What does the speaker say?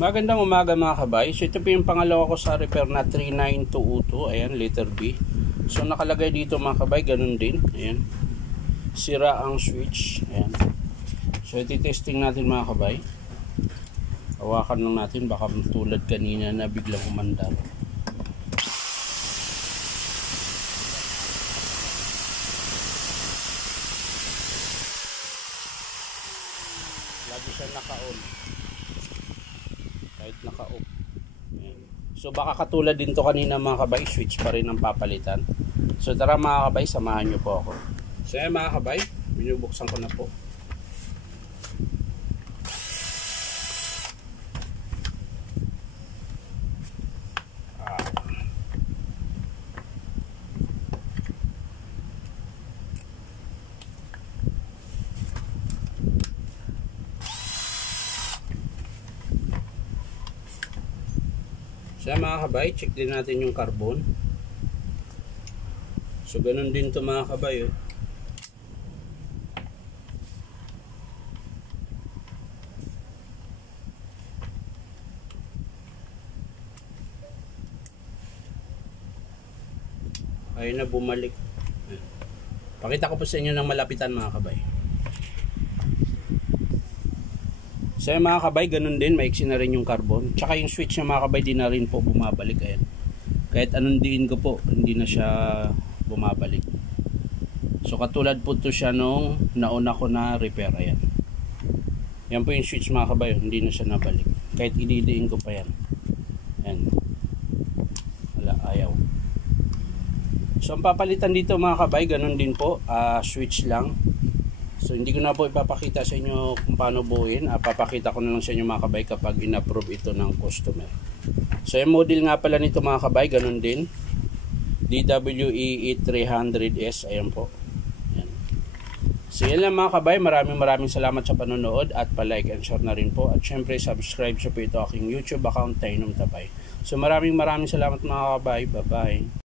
Magandang umaga mga kabay. So ito po yung pangalawa ko sa repair na 39202. Ayan, letter B. So nakalagay dito mga kabay, ganun din. Ayan. Sira ang switch. Ayan. So iti-testing natin mga kabay. Hawakan lang natin, baka tulad kanina na biglang umandar. Lagi siya naka-on. Kahit naka-off. So baka katulad din to kanina mga kabay, switch pa rin ang papalitan. So tara mga kabay, samahan nyo po ako. So yan mga kabay, binubuksan ko na po. So mga kabay, check din natin yung carbon. So ganun din to mga kabay. Oh. Ayun na, bumalik. Pakita ko po sa inyo ng malapitan mga kabay. So yung mga kabay, ganun din, maiksi na rin yung carbon. Tsaka yung switch niya mga kabay, di na rin po bumabalik. Ayan. Kahit anong diin ko po, hindi na siya bumabalik. So katulad po to siya nung nauna ko na repair. Ayan. Yan po yung switch mga kabay, hindi na siya nabalik. Kahit ididiin ko pa yan. Ayan. Wala, ayaw. So ang papalitan dito mga kabay, ganun din po, switch lang. So hindi ko na po ipapakita sa inyo kung paano buuin. Papakita ko na lang sa inyo mga kabay kapag in-approve ito ng customer. So yung model nga pala nito mga kabay, ganun din. DWE 300S. Ayan po. Ayan. So yan lang mga kabay. Maraming salamat sa panonood. At pa-like and share na rin po. At syempre subscribe sa po ito aking YouTube account, Tainom Tabay. So maraming salamat mga kabay. Bye bye.